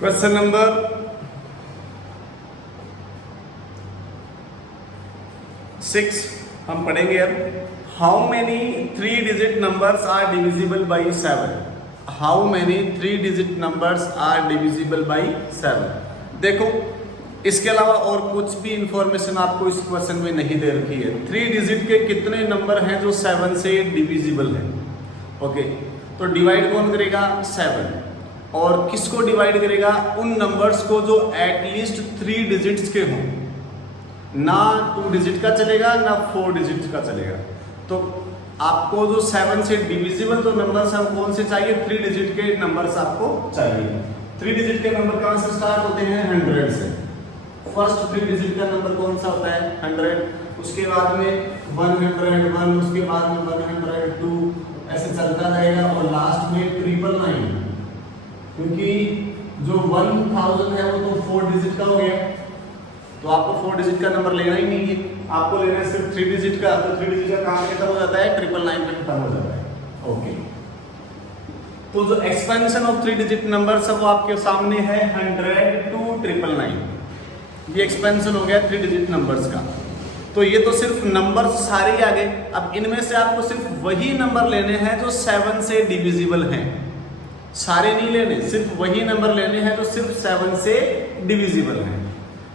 Question number 6 हम पढ़ेंगे अब। How many 3 digit numbers are divisible by 7? How many 3 digit numbers are divisible by 7? देखो, इसके अलावा और कुछ भी इंफॉर्मेशन आपको इस क्वेश्चन में नहीं दे रखी है। 3 डिजिट के कितने नंबर हैं जो 7 से डिविजिबल है? ओके, तो डिवाइड कौन करेगा? 7। और किसको डिवाइड करेगा? उन नंबर्स को जो एटलीस्ट 3 डिजिट्स के हों। ना 2 डिजिट का चलेगा ना 4 डिजिट का चलेगा। तो आपको जो 7 से डिविजिबल जो नंबर्स हैं कौन से चाहिए? 3 डिजिट के नंबर्स आपको चाहिए। 3 डिजिट के नंबर कहां से स्टार्ट होते हैं? 100 से। फर्स्ट 3 डिजिट का नंबर कौन सा होता है? 100। उसके बाद में 101, उसके बाद में 102, ऐसे चलता रहेगा। और लास्ट में 999, क्योंकि जो 1000 है वो तो 4 डिजिट का हो गया, तो आपको 4 डिजिट का नंबर लेना ही नहीं है, आपको लेना है सिर्फ 3 डिजिट का। तो 3 डिजिट का कहां खत्म हो जाता है? 999 पे खत्म हो जाता है। ओके, तो जो एक्सपेंशन ऑफ 3 डिजिट नंबर्स है वो आपके सामने है 100 to 999। ये एक्सपेंशन हो गया 3 डिजिट नंबर्स का। तो ये तो सिर्फ नंबर्स सारे ही आ गए। अब इनमें से आपको सिर्फ वही नंबर लेने हैं जो 7 से डिविजिबल हैं। सारे नहीं लेने, सिर्फ वही नंबर लेने हैं जो सिर्फ 7 से डिविजिबल हैं।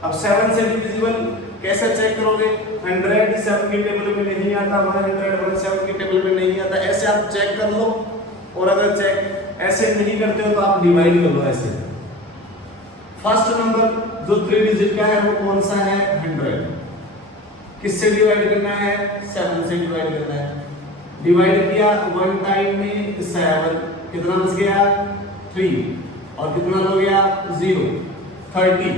अब 7 से डिविजिबल कैसे चेक करोगे? 100 7 की टेबल में नहीं आता, 100 7 की टेबल में नहीं आता, ऐसे आप चेक कर लो। और अगर चेक ऐसे नहीं करते हो तो आप डिवाइड कर लो ऐसे। फर्स्ट नंबर जो 3 डिजिट का है वो कौन सा है? 100। किससे डिवाइड करना है? 7 से डिवाइड करना है। डिवाइड किया 1 टाइम में 7, कितना बच गया? 3। और कितना हो गया? 0, 30।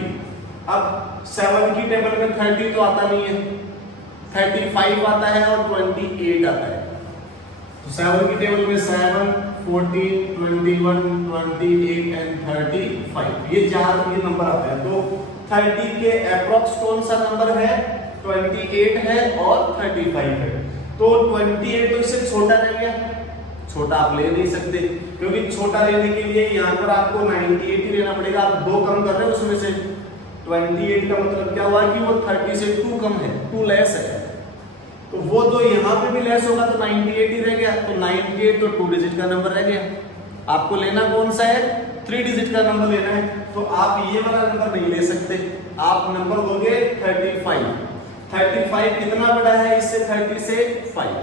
अब 7 की टेबल में 30 तो आता नहीं है, 35 आता है और 28 आता है। तो 7 की टेबल में 7, 14, 21, 28 एंड 35, ये 4 ये नंबर आते हैं। तो 30 के अप्रॉक्स कौन सा नंबर है? 28 है और 35 है। तो 28 तो इससे छोटा रह गया, छोटा आप ले नहीं सकते, क्योंकि छोटा लेने के लिए यहाँ पर आपको 98 ही लेना पड़ेगा। आप 2 कम कर रहे हो उसमें से। 28 का मतलब क्या हुआ कि वो 30 से 2 कम है, 2 लेस है। तो वो तो यहाँ पे भी लेस होगा तो 98 ही रह गया। तो 98 तो 2 डिजिट का नंबर रह गया। आपको लेना कौन सा है? 3 डिजिट का नंबर लेना है। तो आप ये वाला नंबर नहीं ले सकते, आप नंबर लोगे 35। 35 कितना बड़ा है इससे? 30 से 5।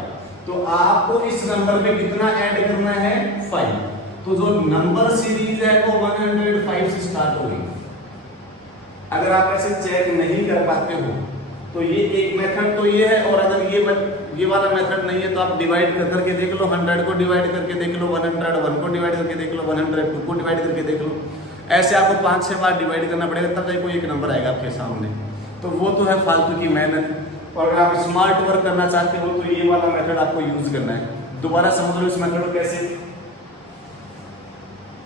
तो आपको इस नंबर में कितना ऐड करना है? 5। तो जो नंबर सीरीज है वो 105 से स्टार्ट होगी। अगर आप ऐसे चेक नहीं कर पाते हो तो ये एक मेथड तो ये है। और अगर ये वाला मेथड नहीं है तो आप डिवाइड करके देख लो। 100 को डिवाइड करके देख लो, 101 को डिवाइड करके देख लो, 102 को डिवाइड करके देख लो। ऐसे आपको 5-6 बार डिवाइड करना पड़ेगा, तब जाके कोई एक नंबर आएगा आपके सामने। तो वो तो है फालतू की मेहनत। और अगर आप स्मार्ट वर्क करना चाहते हो तो ये वाला मेथड आपको यूज करना है। दोबारा समझ लो इस मेथड को कैसे।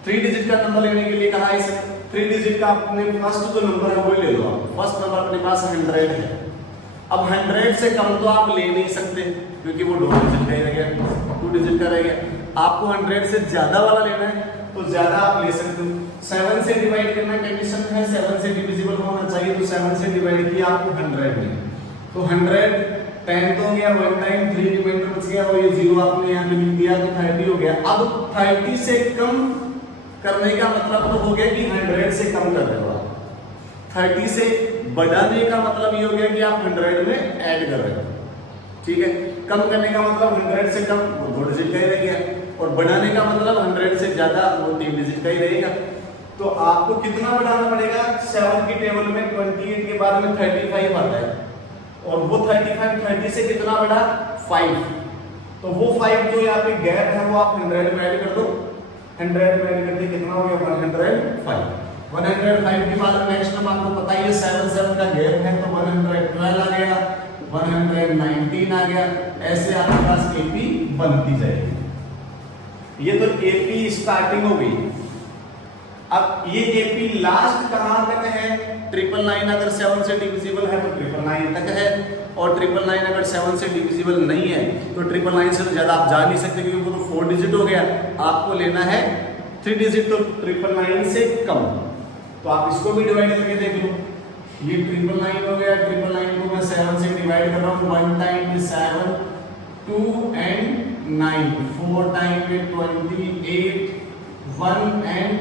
3 डिजिट का नंबर लेने के लिए कहा है इसे। 3 डिजिट का अपने फर्स्ट जो नंबर है वो ले लो आप। फर्स्ट नंबर अपने पास 100 है। अब 100 से कम तो आप ले नहीं सकते, क्योंकि वो 2 डिजिट का ही रह गया, 2 डिजिट का रह गया। आपको 100 से ज्यादा वाला लेना है तो ज्यादा आप ले सकते हो। 7 से डिवाइड करना कंडीशन है, 7 से डिविजिबल होना चाहिए। तो 7 से डिवाइड किया आपको 100 में, तो 100 10 तो हो गया, 1 टाइम 3 रिमाइंडर बच गया, और ये 0 आपने यहाँ पे लिख दिया तो 30 हो गया। अब 30 से कम करने का मतलब तो हो गया कि 100 से कम कर रहे हो आप। 30 से बढ़ाने का मतलब ये हो गया कि आप 100 में ऐड कर रहे हो। ठीक है, कम करने का मतलब 100 से कम वो 2 डिजिट का ही रह गया, और बढ़ाने का मतलब 100 से ज्यादा वो 3 डिजिट का ही रहेगा। तो आपको कितना बढ़ाना पड़ेगा? 7 की टेबल में 28 के बाद में 35 आता है, और वो 35 30 से कितना बढ़ा? 5। तो वो 5 जो यहाँ पे गैप है वो आप 100 में ऐड कर दो। 100 में ऐड करके कितना हो गया? 105। 105 के बाद नेक्स्ट नंबर आपको पता ही है 7 का गैप है, तो 112 आ गया, 119 आ गया। ऐसे आपके पास एपी बनती जाएगी। ये तो एपी स्टार्टिंग हो गई। अब ये एपी लास्ट कहां तक है? 999 अगर 7 से डिविजिबल है तो 999 तक है, और 999 अगर 7 से डिविजिबल नहीं है तो 999 से तो ज्यादा आप जा नहीं सकते, क्योंकि वो तो 4 डिजिट हो गया। आपको लेना है 3 डिजिट, तो 999 से कम। तो आप इसको भी डिवाइड करके देख लो। ये 999 हो गया, 999 को मैं 7 से डिवाइड कर रहा हूँ। 1 टाइम में 7, 2 एंड 9, 4 टाइम में 28, 1 एंड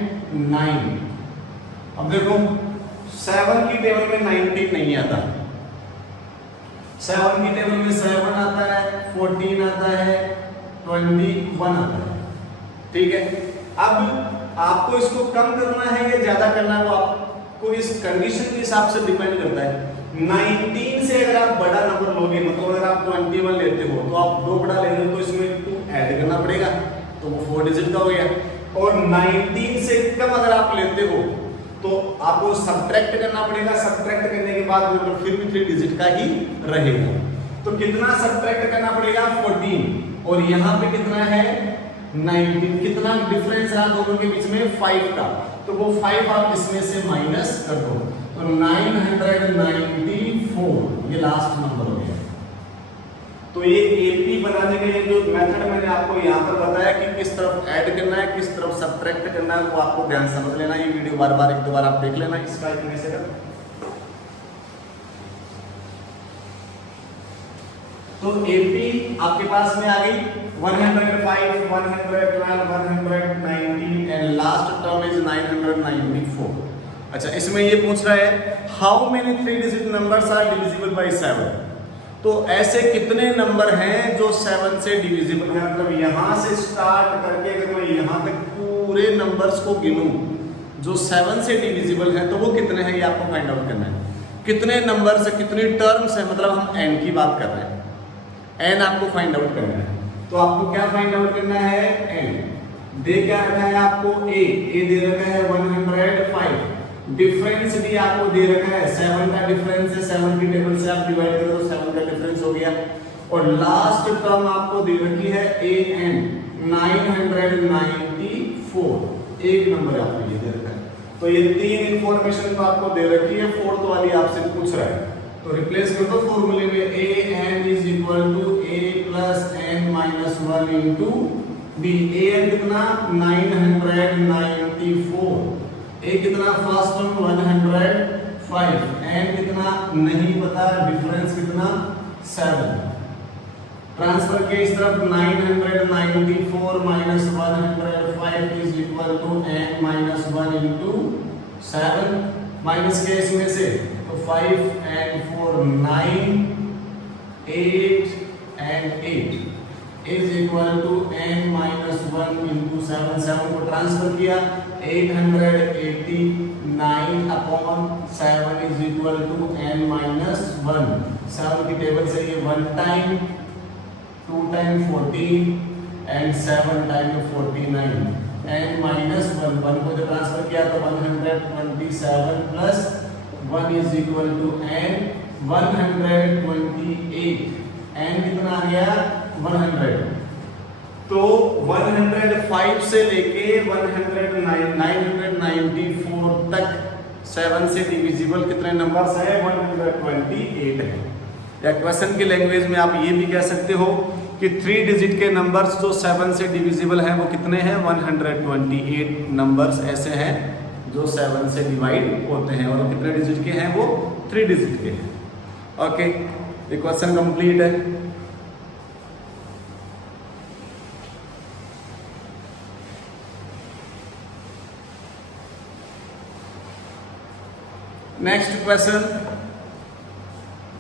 9। अब देखो 7 की टेबल में 19 नहीं आता, 7 की टेबल में 7 आता है, 14 आता है, 21 आता है। ठीक है, अब आपको इसको कम करना है या ज्यादा करना है वो आपको इस कंडीशन के हिसाब से डिपेंड करता है। 19 से अगर आप बड़ा नंबर लोगे, मतलब अगर आप 21 लेते हो तो आप 2 बड़ा ले रहे हो तो इसमें 2 ऐड करना पड़ेगा, तो वो 4 डिजिट का हो गया। और 19 से कम अगर आप लेते हो तो आपको सब्ट्रैक्ट करना पड़ेगा, सब्ट्रैक्ट करने के बाद नंबर फिर भी 3 डिजिट का ही रहेगा। तो कितना सब्ट्रैक्ट करना पड़ेगा? 14, और यहाँ पे कितना है? 19। कितना डिफरेंस है दोनों के बीच में? 5 का, तो वो 5 आप इसमें से माइनस कर दो, तो 994 ये लास्ट नंबर हो गया। तो ये एपी बनाने के लिए जो मेथड मैंने आपको यहाँ पर बताया कि किस तरफ ऐड करना है, किस तरफ सब्ट्रैक्ट करना है, वो आपको ध्यान समझ लेना। ये वीडियो बार बार 1-2 बार आप देख लेना इसका इतने से कर। तो एपी आपके पास में आ गई 105, 112, 190 एंड लास्ट टर्म इज 994। अच्छा, इसमें ये पूछ रहा है how many 3 digit numbers are divisible by 7। तो ऐसे कितने नंबर हैं जो 7 से डिविजिबल है? मतलब यहां से स्टार्ट करके अगर मैं यहां तक पूरे नंबर्स को गिनूं जो 7 से डिविजिबल है तो वो कितने हैं, ये आपको फाइंड आउट करना है। कितने नंबर्स है, कितनी टर्म्स है, मतलब हम n की बात कर रहे हैं, n आपको फाइंड आउट करना है। तो आपको क्या फाइंड आउट करना है? n। दे क्या रखा है आपको? a दे रखा है 105। डिफरेंस भी आपको दे रखा है, 7 का डिफरेंस है, 7 की टेबल से आप डिवाइड करो तो 7 का डिफरेंस हो गया। और लास्ट टर्म आपको दे रखी है an 994, एक नंबर आपको ये दे रखा है। तो ये 3 इंफॉर्मेशन तो आपको दे रखी है, 4th वाली आपसे पूछ रहा है, तो रिप्लेस कर दो फॉर्मूले में। an is equal to a plus n minus 1 into b। an कितना? 994, a कितना? फर्स्ट टर्म 105, n कितना नहीं पता, डिफरेंस कितना? 7। ट्रांसफर के इस तरफ 994 minus 105 is equal to n minus 1 into 7। Minus के इसमें से तो 5 and 4 9, 8 and 8 is equal to n minus 1 into 7। 7 को ट्रांसफर किया, 889 upon 7 is equal to n minus 1। 7 की टेबल से ये 1 time, 2 time 14 and 7 time 49, n minus 1। 1 को जब ट्रांसफर किया तो 127 plus 1 is equal to n 128। n कितना आ गया? 100। तो 105 से लेके 994 तक 7 से डिविजिबल कितने नंबर्स हैं? 128 है। या क्वेश्चन की लैंग्वेज में आप ये भी कह सकते हो कि 3 डिजिट के नंबर्स जो 7 से डिविजिबल हैं वो कितने हैं? 128 नंबर्स ऐसे हैं जो 7 से डिवाइड होते हैं, और कितने डिजिट के हैं? वो 3 डिजिट के हैं। ओके, ये क्वेश्चन कंप्लीट है। Next question,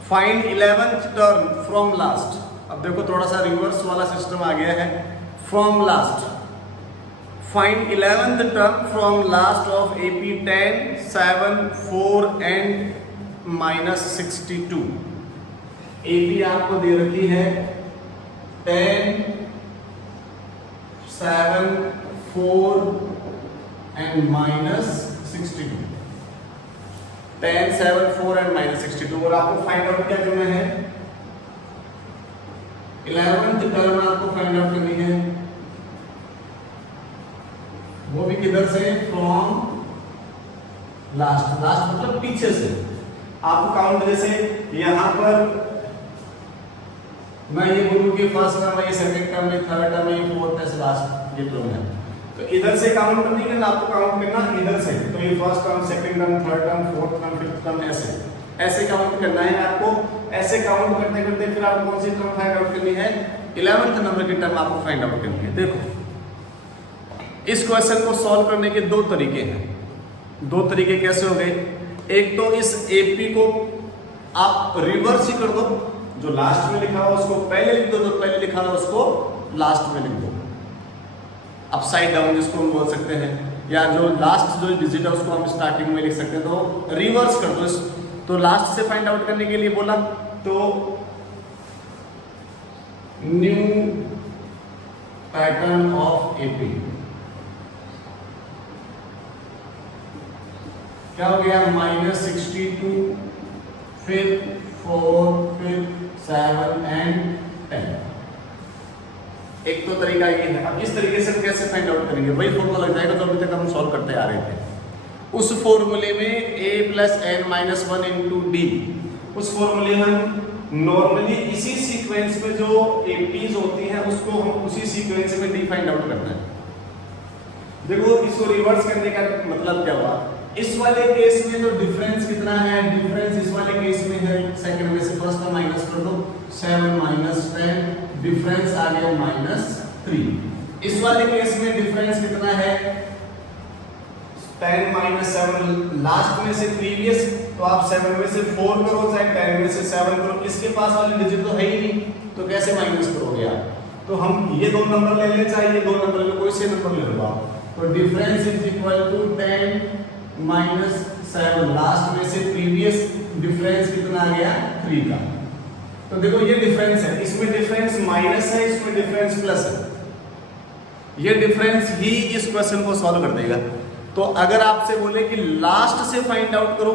find 11th term from last. अब देखो थोड़ा सा रिवर्स वाला सिस्टम आ गया है। From last, find 11th term from last of AP 10, 7, 4 and minus 62। AP आपको दे रखी है 10, 7, 4 एंड माइनस 62। 10, 7, 4 एंड माइनस 62, और आपको फाइंड आउट क्या करना है? 11th टर्म आपको फाइंड आउट करनी है, वो भी किधर से? From last. लास्ट मतलब पीछे से। आपको काउंट, जैसे यहां पर मैं ये बोलूं कि फर्स्ट टर्म है, सेकंड टर्म है, थर्ड टर्म है, फोर्थ है, लास्ट ये टर्म है, तो इधर से काउंट नहीं करना, आपको काउंट करना इधर से। तो ये first term, second term, third term, fourth term, fifth term, ऐसे काउंट करना है आपको। ऐसे काउंट करते करते फिर आपको कौन सी टर्म फाइंड आउट करनी है, 11th नंबर की टर्म आपको फाइंड आउट करनी है। देखो इस क्वेश्चन को सॉल्व करने के दो तरीके हैं। दो तरीके कैसे हो गए, एक तो इस एपी को आप रिवर्स ही कर दो, जो लास्ट में लिखा हुआ उसको पहले लिख दो, जो पहले लिखा हुआ उसको लास्ट में लिख दो, अपसाइड डाउन जिसको हम बोल सकते हैं, या जो लास्ट जो डिजिट है उसको हम स्टार्टिंग में लिख सकते हैं, तो रिवर्स कर दो। तो लास्ट से फाइंड आउट करने के लिए बोला तो न्यू पैटर्न ऑफ एपी क्या हो गया, -62, फिर 4, फिर 7 एंड 10। एक तो तरीका ये है। अब इस तरीके से हम कैसे फाइंड आउट करेंगे, वही फॉर्मूला लग जाएगा जो अभी तक हम सॉल्व करते आ रहे थे। उस फॉर्मूले में a + n - 1 × d, उस फॉर्मूले में हम नॉर्मली इसी सीक्वेंस में जो एपीज होती हैं उसको हम उसी सीक्वेंस में डी फाइंड आउट करना है। देखो इसको रिवर्स करने का मतलब क्या हुआ, इस वाले केस में तो डिफरेंस कितना है, डिफरेंस इस वाले केस में है, सेकंड में से फर्स्ट का माइनस कर दो, 7 - 10, डिफरेंस आ गया -3। इस वाले केस में डिफरेंस कितना है, 10 - 7, लास्ट में से प्रीवियस, तो आप 7 में से 4 करो चाहे 10 में से 7 करो, किसके पास वाली डिजिट तो है ही नहीं, तो कैसे माइनस करोगे आप। तो हम ये दो नंबर ले ले, चाहे ये दो नंबर में कोई से नंबर ले लो आप, तो difference is equal to 10 - 7, last में से प्रीवियस डिफरेंस कितना आ गया 3 का। तो देखो ये डिफरेंस है, इसमें डिफरेंस माइनस है, इसमें डिफरेंस प्लस है। ये डिफरेंस ही इस क्वेश्चन को सॉल्व कर देगा। तो अगर आपसे बोले कि लास्ट से फाइंड आउट करो,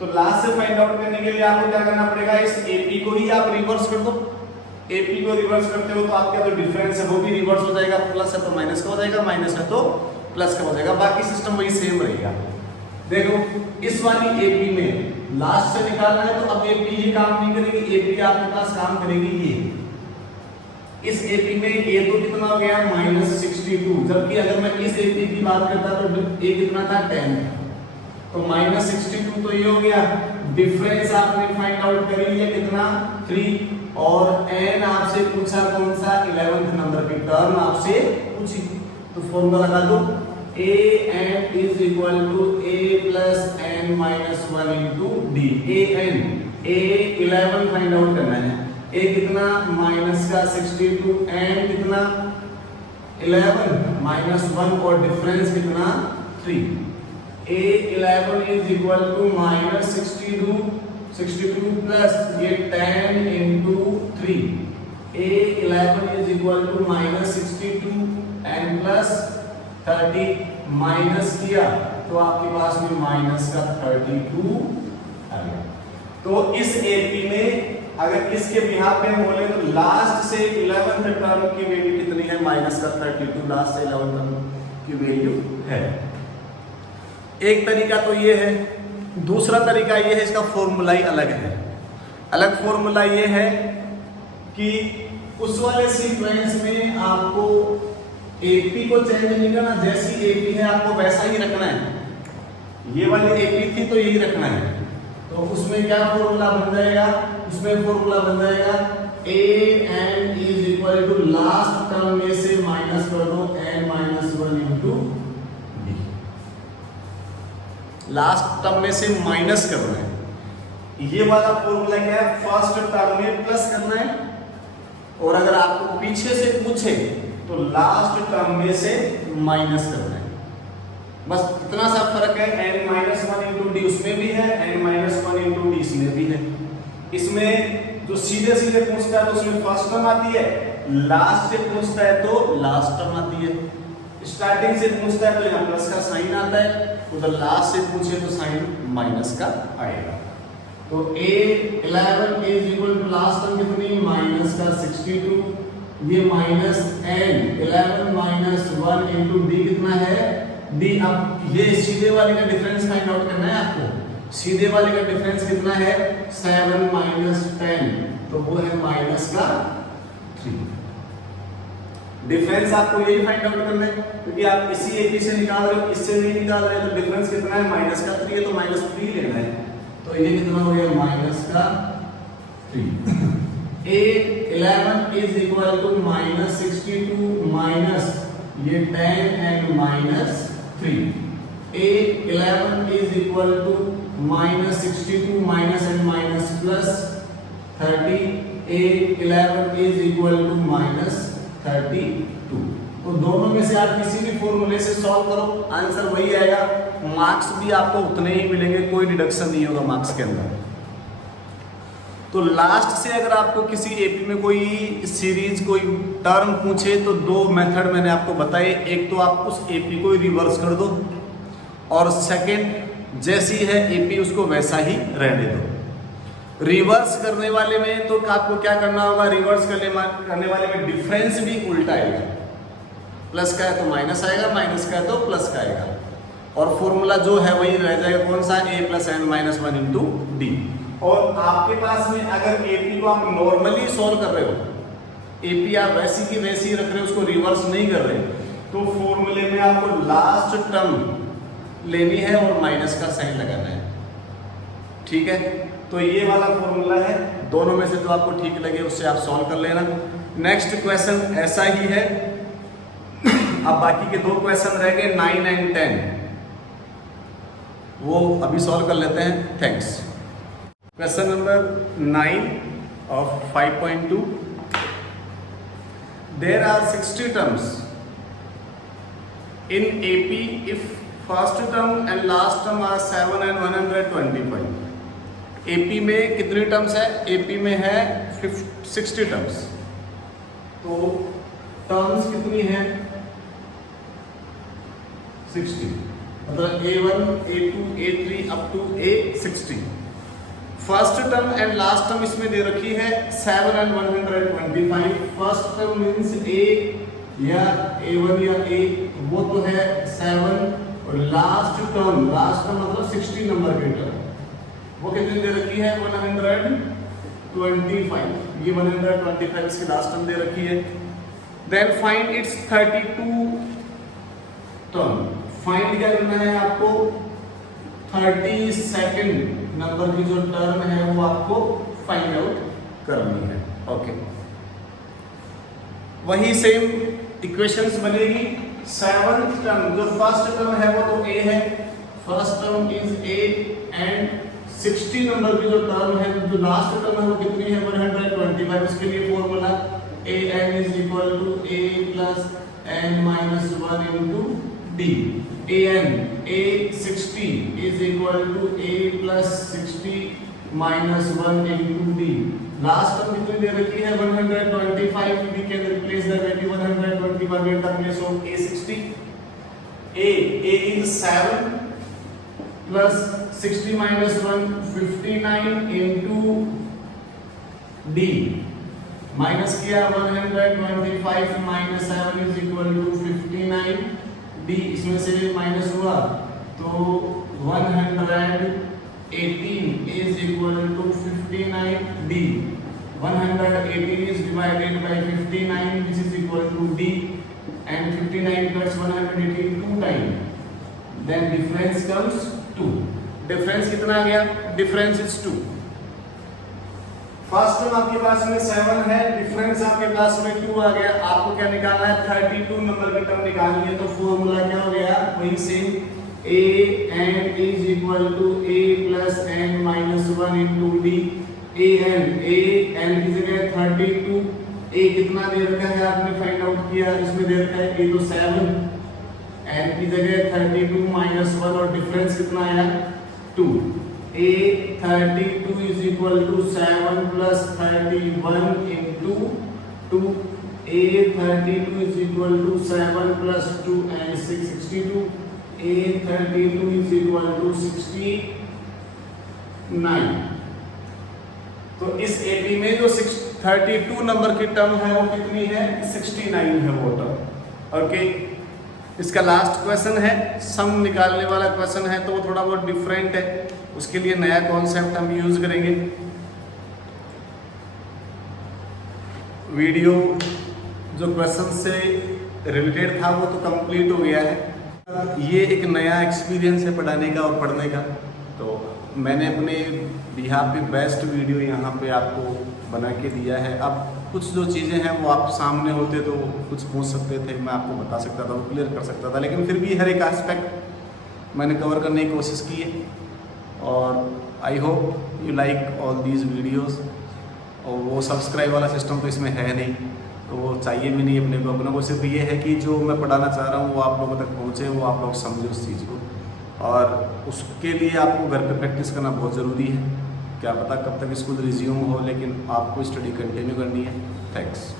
तो लास्ट से फाइंड आउट करने के लिए आपको क्या करना पड़ेगा, इस एपी को ही आप रिवर्स कर दो। एपी को रिवर्स करते हो तो आपका जो डिफरेंस है वो भी रिवर्स हो जाएगा, प्लस है तो माइनस का हो जाएगा, माइनस है तो प्लस का हो जाएगा, बाकी सिस्टम वही सेम रहेगा। देखो इस वाली एपी में लास्ट से निकालना है तो अब एपी ये काम नहीं करेगी, एपी आपके पास काम करेगी ये। इस एपी में ये तो कितना हो गया -62, जबकि अगर मैं इस एपी की बात करता तो ये कितना था 10, तो -62 तो ये हो गया। डिफरेंस आपने फाइंड आउट कर लिया कितना 3, और n आपसे पूछा कौन सा 11th नंबर की टर्म आपसे पूछी, तो फॉर्मूला लगा दो an is equal to a plus n minus 1 into d। a 11 find out करना है, a कितना माइनस का 62, n कितना 11 माइनस 1 और डिफरेंस कितना 3। a 11 is equal to -62 plus ये 10 into 3। a 11 is equal to -62 n plus 30, minus किया तो आपके पास में माइनस का 32 आ गया। तो इस एपी में अगर इसके बिहाफ में बोले तो लास्ट से 11th टर्म की वैल्यू कितनी है, माइनस का 32, लास्ट से 11th टर्म की वैल्यू है। एक तरीका तो ये है, दूसरा तरीका ये है, इसका फॉर्मूला ही अलग है। अलग फॉर्मूला ये है कि उस वाले सीक्वेंस में आपको एपी को चेंज नहीं करना, जैसी एपी है आपको वैसा ही रखना है। ये वाली एपी थी तो यही रखना है, तो उसमें क्या फॉर्मूला बन जाएगा, उसमें फॉर्मूला बन जाएगा an is equal to last term में से माइनस कर दो n - 1 into d। Last term में से माइनस करना है। ये वाला फॉर्मूला क्या है, फर्स्ट टर्म में प्लस करना है, और अगर आपको पीछे से पूछे तो लास्ट टर्म में से माइनस करना है। बस इतना सा फर्क है, n - 1 into d उसमें भी है, n - 1 into d इसमें भी है। इसमें जो सीधे सीधे पूछता है तो उसमें फर्स्ट टर्म आती है, लास्ट से पूछता है तो लास्ट टर्म आती है, स्टार्टिंग से पूछता है तो यहाँ प्लस का साइन आता है, उधर लास्ट से पूछे तो साइन माइनस का आएगा। तो a11 is equal to last term कितनी माइनस का 62, ये माइनस n 11 - 1 into d कितना है d। अब ये सीधे वाले का डिफरेंस फाइंड आउट करना है आपको, सीधे वाले का डिफरेंस कितना है 7 - 10, तो वो है माइनस का 3। डिफरेंस आपको यही फाइंड आउट करना है, क्योंकि आप इसी एपी से निकाल रहे हो, इससे नहीं निकाल रहे, तो डिफरेंस कितना है, माइनस का 3 है, तो माइनस 3 लेना है। तो ये कितना हो गया, माइनस का 3। 11 is equal to minus 62 minus ये 10 and minus 3। 11 is equal to minus 62 minus and minus plus 30। 11 is equal to minus 32। तो दोनों में से आप किसी भी फॉर्मूले से सॉल्व करो, आंसर वही आएगा। मार्क्स भी आपको उतने ही मिलेंगे, कोई डिडक्शन नहीं होगा मार्क्स के अंदर। तो लास्ट से अगर आपको किसी एपी में कोई सीरीज कोई टर्म पूछे तो दो मेथड मैंने आपको बताए, एक तो आप उस एपी को रिवर्स कर दो, और सेकंड जैसी है एपी उसको वैसा ही रहने दो। रिवर्स करने वाले में तो आपको क्या करना होगा, रिवर्स करने वाले में डिफरेंस भी उल्टा आएगा, प्लस का है तो माइनस आएगा, माइनस का है तो प्लस का आएगा, और फॉर्मूला जो है वही रह जाएगा, कौन सा, a plus n minus 1 into d. और आपके पास में अगर एपी को आप नॉर्मली सॉल्व कर रहे हो, एपी आप वैसी की वैसी रख रहे हो, उसको रिवर्स नहीं कर रहे, तो फॉर्मूले में आपको लास्ट टर्म लेनी है और माइनस का साइन लगाना है, ठीक है। तो ये वाला फॉर्मूला है, दोनों में से जो आपको ठीक लगे उससे आप सॉल्व कर लेना। नेक्स्ट क्वेश्चन ऐसा ही है। अब बाकी के दो क्वेश्चन रह गए 9 एंड 10, वो अभी सॉल्व कर लेते हैं। Thanks. Question number 9 of 5.2, there are 60 terms in AP if first term and last term are 7 and 125। AP में कितनी टर्म्स है, एपी में है 60 टर्म्स। तो टर्म्स कितनी है, 60, मतलब A1 A2 A3 up to A60। First term and last term इसमें दे रखी है 7 and 125। First term means A या A1 या A, वो तो है 7, और लास्ट टर्म मतलब 60 नंबर की टर्म, वो कितनी दे रखी है, 125। ये 125 इसकी लास्ट टर्म दे रखी है। Then find its 32 term. Find क्या करना है आपको, 32nd नंबर की जो टर्म है वो आपको फाइंड आउट करनी है। ओके, वही सेम इक्वेशंस बनेगी। 7th टर्म जो फर्स्ट टर्म है वो तो A है, first term is A, and 60 number की जो टर्म है, जो लास्ट टर्म है वो कितनी है, 125। उसके लिए formula an is equal to a plus n minus 1 into d. an A60 is equal to a plus 60 minus 1 into d. Last term कितनी दे रखी है, 125। We can replace the value 125 in the place of A60। a is 7 plus 60 minus 1 59 into d, minus किया 125 minus 7 is equal to 59। D इसमें से माइनस हुआ तो 118 is equal to 59 d. 118 is divided by 59 which is equal to d, and 59 plus 118 2 times, then difference comes 2। Difference कितना आ गया, difference is 2। First term आपके पास में 7 है, डिफरेंस आपके पास में 2 आ गया। आपको क्या निकालना है, 32 नंबर की टर्म निकालनी है। तो फॉर्मूला क्या हो गया, वही same, a n is equal to a plus n minus 1 into d. a n की जगह 32, a कितना दे रखा है आपने फाइंड आउट किया, इसमें दे रखा है a तो 7, n की जगह 32 माइनस 1, और डिफरेंस कितना आया 2। a 32 is equal to 7 plus 31 into 2। a 32 is equal to 7 plus 2 and 62। a 32 is equal to 69। तो इस एपी में जो 32 नंबर की टर्म है वो कितनी है, 69 है वो टर्म। ओके, इसका लास्ट क्वेश्चन है, सम निकालने वाला क्वेश्चन है, तो वो थोड़ा बहुत डिफरेंट है, उसके लिए नया कॉन्सेप्ट हम यूज करेंगे। वीडियो जो क्वेश्चन से रिलेटेड था वो तो कंप्लीट हो गया है। ये एक नया एक्सपीरियंस है पढ़ाने का और पढ़ने का, तो मैंने अपने बिहार पे बेस्ट वीडियो यहाँ पे आपको बना के दिया है। अब कुछ जो चीज़ें हैं वो आप सामने होते तो कुछ पूछ सकते थे, मैं आपको बता सकता था, वो क्लियर कर सकता था, लेकिन फिर भी हर एक एस्पेक्ट मैंने कवर करने की कोशिश की है। और I hope you like all these videos. और वो सब्सक्राइब वाला सिस्टम तो इसमें है नहीं, तो वो चाहिए भी नहीं अपने को सिर्फ ये है कि जो मैं पढ़ाना चाह रहा हूँ वो आप लोगों तक पहुँचे, वो आप लोग समझे उस चीज़ को, और उसके लिए आपको घर पे प्रैक्टिस करना बहुत ज़रूरी है। क्या पता कब तक स्कूल रिज्यूम हो, लेकिन आपको स्टडी कंटिन्यू करनी है। थैंक्स।